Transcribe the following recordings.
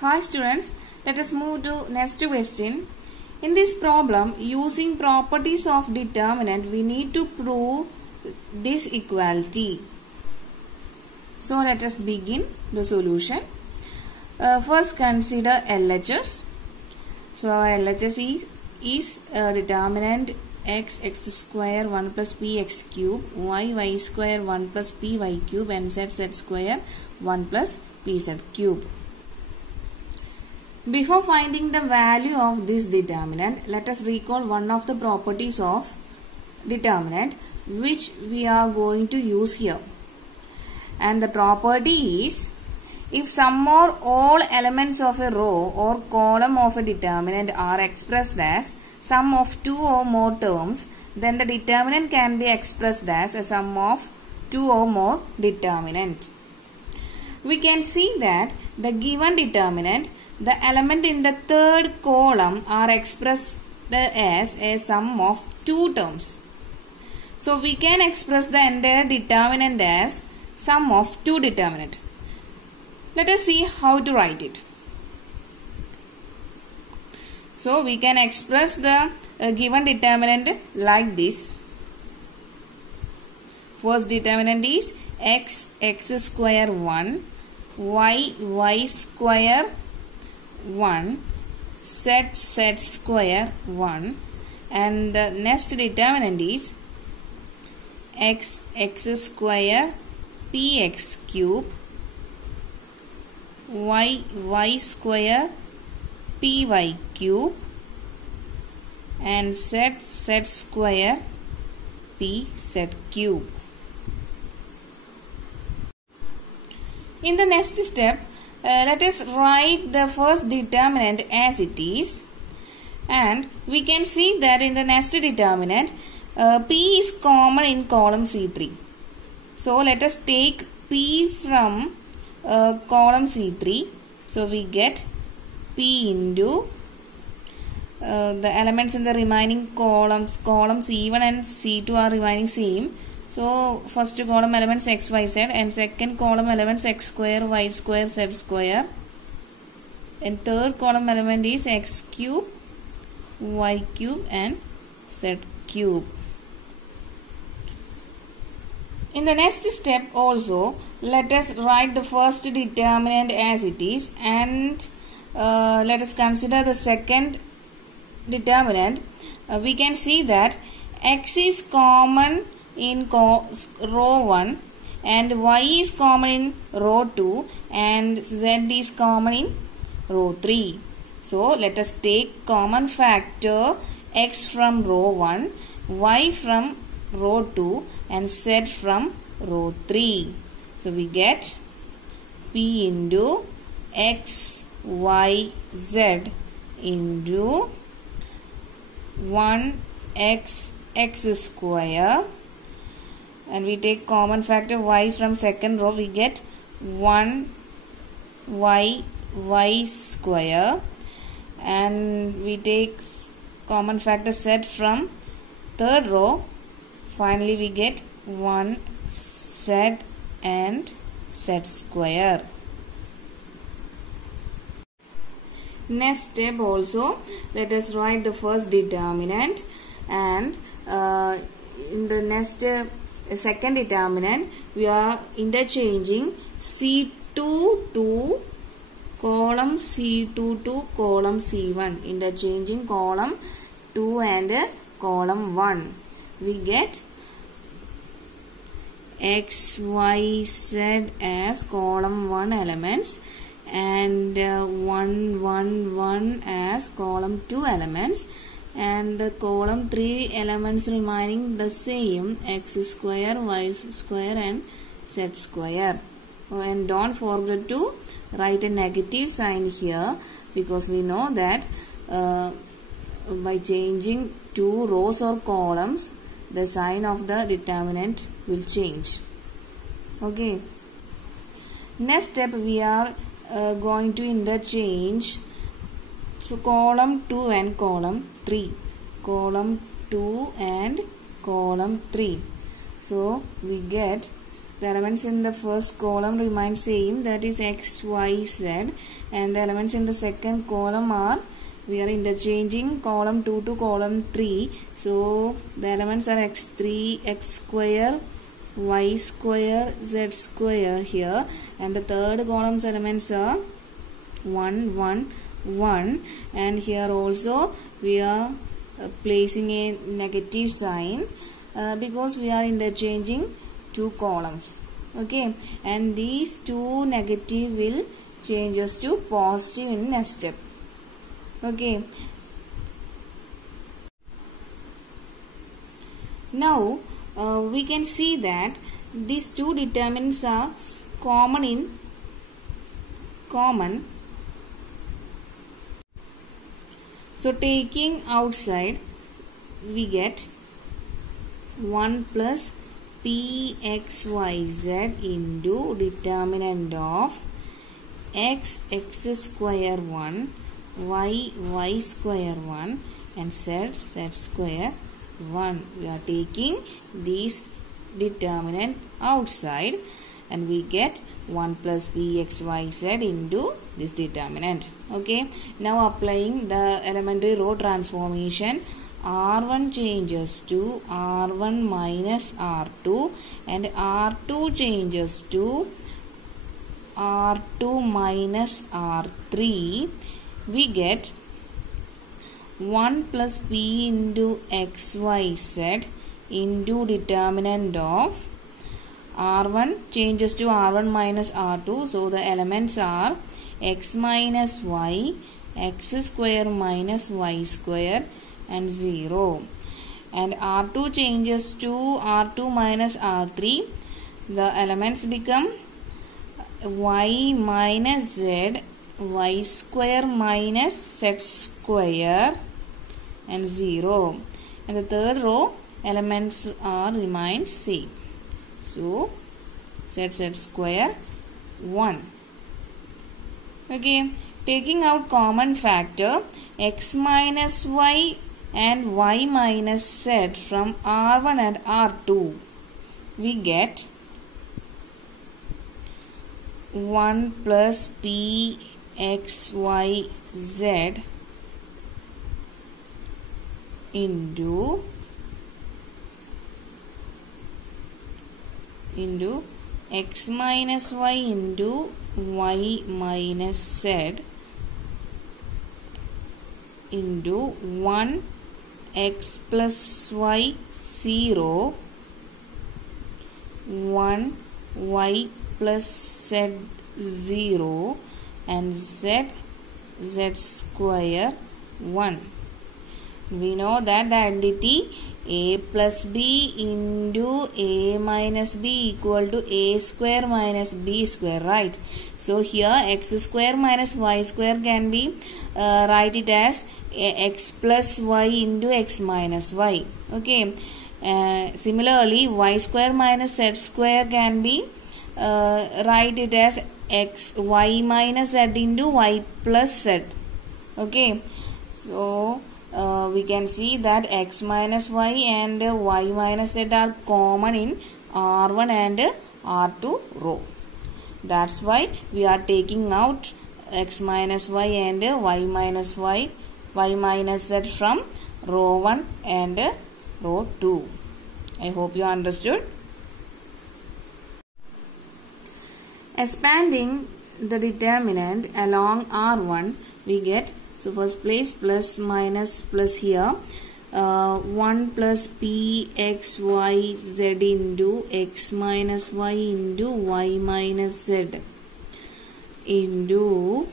Hi students, let us move to next question. In this problem, using properties of determinant, we need to prove this equality. So let us begin the solution. First consider LHS. So our LHS is determinant x square 1 plus p x cube, y square 1 plus p y cube, and z square 1 plus p z cube. Before finding the value of this determinant, let us recall one of the properties of determinant which we are going to use here. And the property is, if some or all elements of a row or column of a determinant are expressed as sum of two or more terms, then the determinant can be expressed as a sum of two or more determinant. We can see that the given determinant, the element in the third column are expressed as a sum of two terms. So we can express the entire determinant as sum of two determinant. Let us see how to write it. So we can express the given determinant like this. First determinant is x square 1, y square 1, z square 1, and the next determinant is x square px cube, y square py cube, and z square pz cube. In the next step, let us write the first determinant as it is, and we can see that in the next determinant p is common in column C3. So let us take p from column C3. So we get p into the elements in the remaining columns, column C1 and C2 are remaining same. So first column elements x, y, z, and second column elements x square, y square, z square, and third column element is x cube, y cube, and z cube. In the next step also, let us write the first determinant as it is, and let us consider the second determinant. We can see that x is common in row 1, and y is common in row 2, and z is common in row 3. So let us take common factor x from row 1, y from row 2, and z from row 3. So we get p into x, y, z into 1x square, and we take common factor y from second row, we get 1 y square, and we take common factor z from third row, finally we get 1 z and z square. Next step also, let us write the first determinant, and in the next second determinant we are interchanging C2 to column C2 to column C1, interchanging column 2 and column 1. We get x, y, z as column 1 elements, and 1 1 1 as column 2 elements, and the column 3 elements remaining the same, x square, y square, and z square. And don't forget to write a negative sign here, because we know that by changing two rows or columns, the sign of the determinant will change. Okay. Next step, we are going to interchange column 2 and column 3. Column 2 and column 3. So we get the elements in the first column remain same, that is x, y, z, and the elements in the second column are, we are interchanging column 2 to column 3, so the elements are x3, x square, y square, z square here, and the third column's elements are 1, 1, 1, and here also we are placing a negative sign because we are interchanging two columns. Okay, and these two negative will change us to positive in next step. Okay, now we can see that these two determinants are common. So taking outside, we get 1 plus pxyz into determinant of x square 1, y square 1, and z square 1. We are taking these determinant outside, and we get 1 plus pxyz into this determinant. Okay, now applying the elementary row transformation, R1 changes to R1 minus R2, and R2 changes to R2 minus R3. We get 1 plus p into xyz into determinant of R1 changes to R1 minus R2, so the elements are x minus y, x square minus y square, and 0. And R2 changes to R2 minus R3, the elements become y minus z, y square minus z square, and 0. And the third row elements are remain same. So z square 1. Okay, taking out common factor, x minus y and y minus z from R1 and R2, we get 1 plus p x y z into x minus y into y minus z into 1 x plus y 0, 1 y plus z 0, and z square 1. We know that the identity a plus b into a minus b equal to a square minus b square, right? So here x square minus y square can be write it as x plus y into x minus y. Okay. Similarly, y square minus z square can be write it as x y minus z into y plus z. Okay. So we can see that x minus y and y minus z are common in R1 and R2 row. That's why we are taking out x minus y and y minus z from row 1 and row 2. I hope you understood. Expanding the determinant along R1, we get, so first place plus minus plus here, 1 plus p x y z into x minus y into y minus z into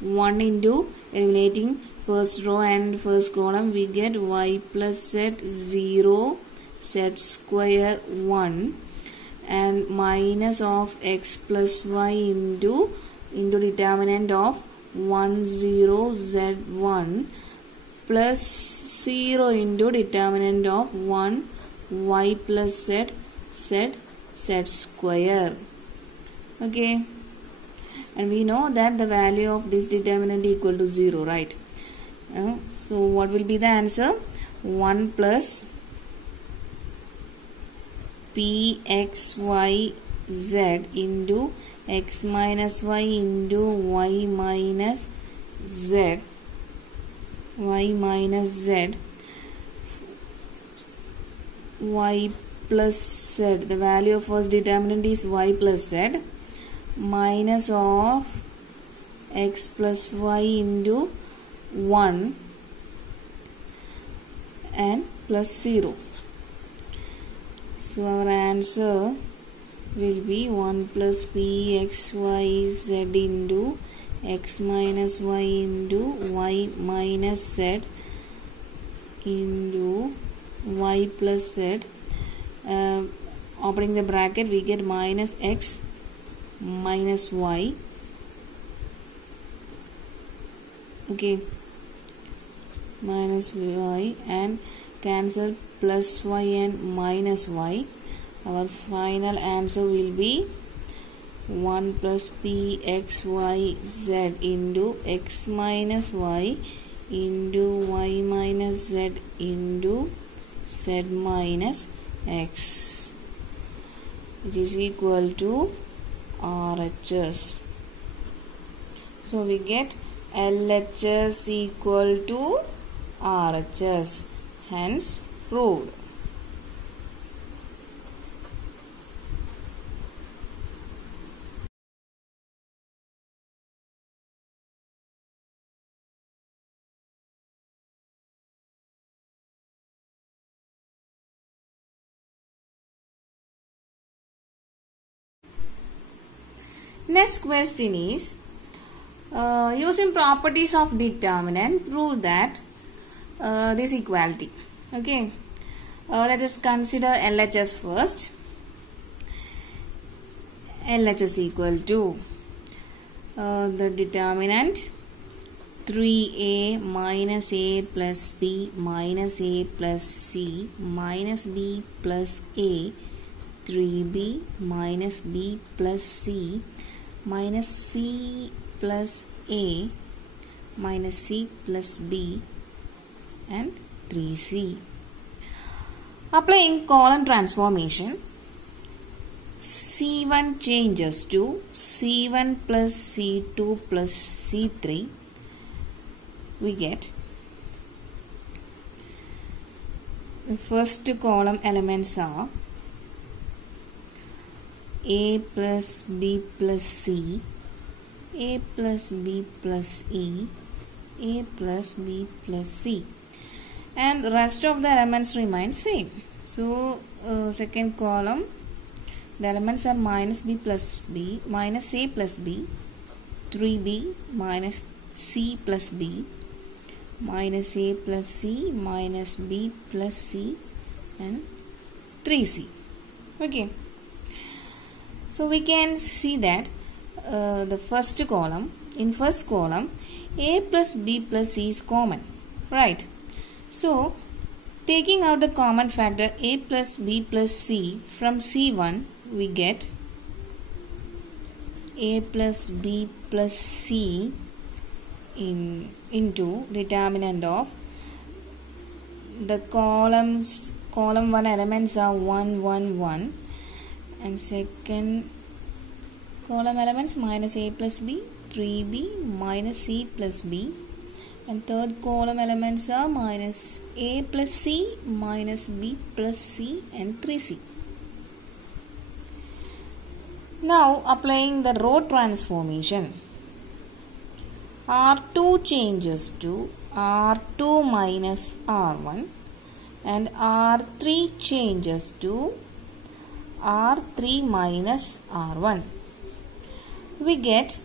1 into eliminating first row and first column, we get y plus z 0, z square 1, and minus of x plus y into determinant of 1 0 z 1 plus 0 into determinant of 1 y plus z square. Okay, and we know that the value of this determinant equal to 0, right? So what will be the answer? 1 plus p x y z into x minus y into y minus z y plus z. The value of first determinant is y plus z minus of x plus y into 1 and plus 0. So our answer will be 1 plus p x y z into x minus y into y minus z into y plus z. Opening the bracket, we get minus x minus y. Okay, minus y and cancel plus y and minus y. Our final answer will be 1 plus p x y z into x minus y into y minus z into z minus x, which is equal to RHS. So we get LHS equal to RHS, hence proved. Next question is, using properties of determinant, prove that this equality. Okay, let us consider LHS first. LHS equal to the determinant 3a minus a plus b minus a plus c minus b plus a, 3b minus b plus c minus c plus a minus c plus b and 3c. Applying column transformation, c1 changes to c1 plus c2 plus c3. We get the first column elements are a plus b plus c, a plus b plus e, a plus b plus c, and the rest of the elements remain same. So second column, the elements are minus b plus b, minus a plus b, 3b minus c plus b, minus a plus c, minus b plus c and 3c. Okay, so we can see that the first column, in first column a plus b plus c is common, right? So taking out the common factor a plus b plus c, from c1 we get a plus b plus c into determinant of the column 1 elements are 1 1 1 and second column elements minus a plus b, 3b minus c plus b, and third column elements are minus a plus c, minus b plus c and 3c. Now applying the row transformation, R2 changes to R2 minus R1 and R3 changes to R3 minus R1. We get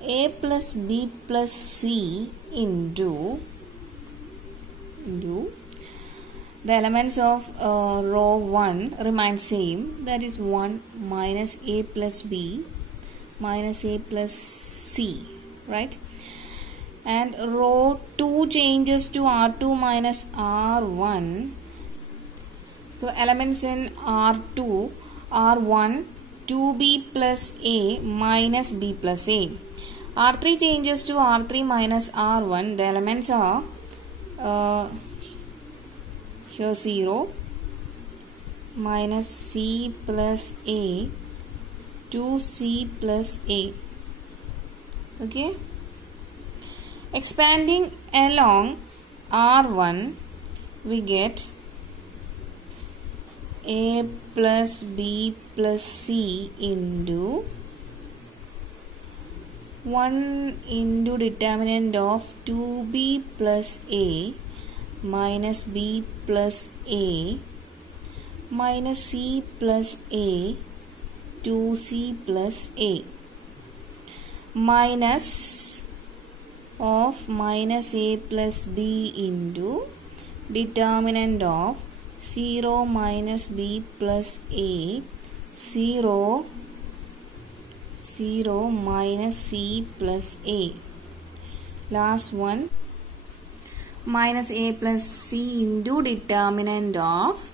a plus b plus c into the elements of row 1 remain same, that is 1 minus a plus b minus a plus c, right? And row 2 changes to R2 minus R1. So elements in R2 are 1 2b plus a minus b plus a. R3 changes to R3 minus R1. The elements are here 0, minus C plus A to C plus A. Okay. Expanding along R1, we get A plus B plus C into 1 into determinant of 2B plus A minus B plus A minus C plus A 2C plus A minus of minus A plus B into determinant of 0 minus B plus A 0 minus C plus A. Last one, minus A plus C into determinant of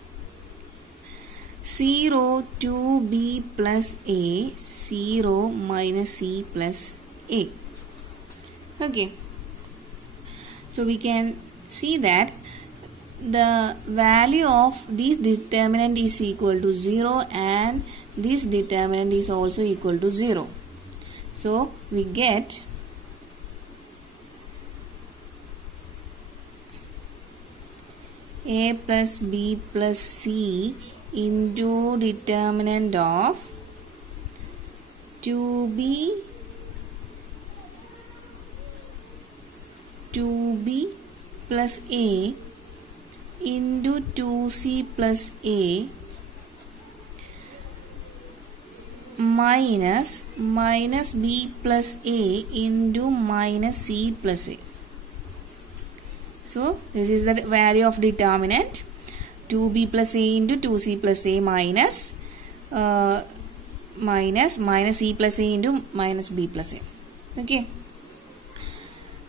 0 to B plus A 0 minus C plus A. Okay, so we can see that the value of this determinant is equal to 0 and this determinant is also equal to 0. So we get A plus B plus C into determinant of 2B plus A into 2C plus A minus B plus A into minus C plus A. So this is the value of determinant 2B plus A into 2C plus A minus C plus A into minus B plus A. Okay.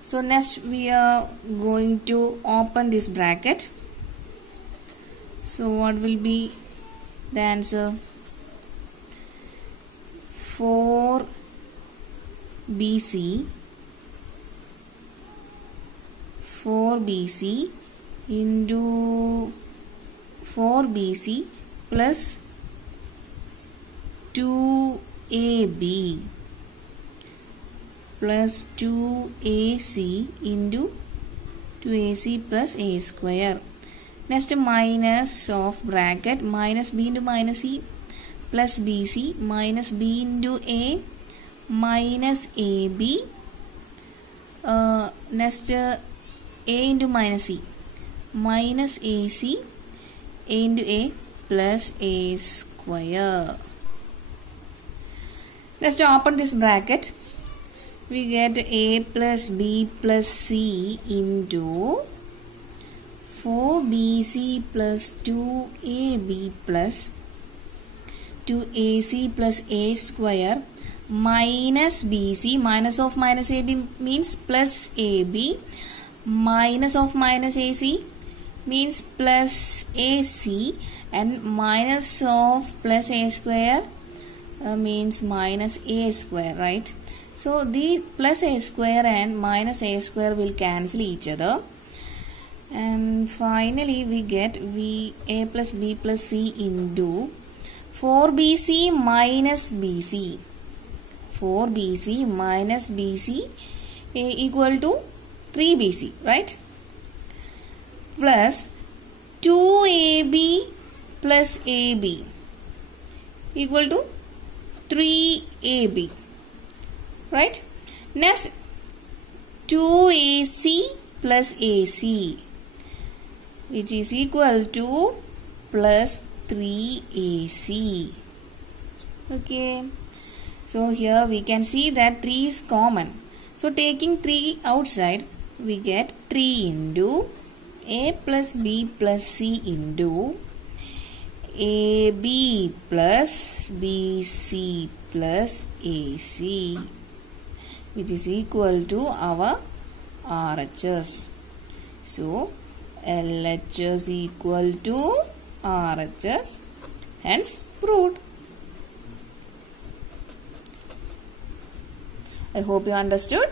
So next we are going to open this bracket. So what will be the answer? 4BC into 4BC plus 2AB plus 2AC into 2AC plus A square. Next, minus of bracket minus B into minus C plus BC minus B into A minus AB. Next, A into minus C minus AC A into A plus A square. Let's open this bracket. We get A plus B plus C into 4BC plus 2AB plus 2AC plus A square minus BC. Minus of minus AB means plus AB. Minus of minus AC means plus AC, and minus of plus A square means minus A square, right? So the plus A square and minus A square will cancel each other, and finally we get A plus B plus C into 4BC minus BC. 4BC minus BC equal to 3BC, right? Plus 2AB plus AB equal to 3AB, right? Next, 2AC plus AC, which is equal to plus 3AC. Okay, so here we can see that 3 is common. So taking 3 outside, we get 3 into A plus B plus C into AB plus BC plus AC, which is equal to our RHS. So LHS equal to RHS, hence proved. I hope you understood.